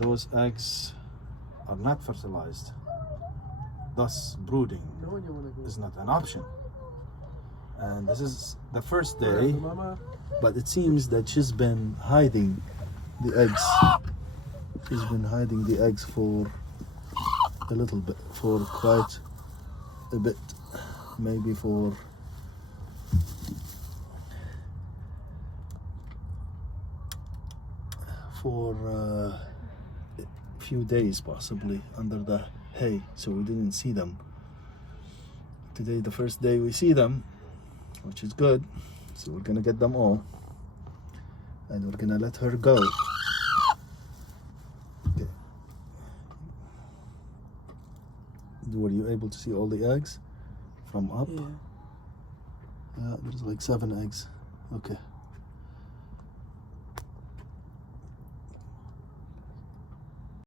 those eggs are not fertilized. Thus, brooding is not an option. And this is the first day, but it seems that she's been hiding the eggs. She's been hiding the eggs for a little bit, for quite a bit, maybe for a few days, possibly under the hay, so we didn't see them. Today, the first day we see them, which is good. So we're gonna get them all, and we're gonna let her go. Okay. Were you able to see all the eggs from up? Yeah. Yeah, there's like 7 eggs. Okay.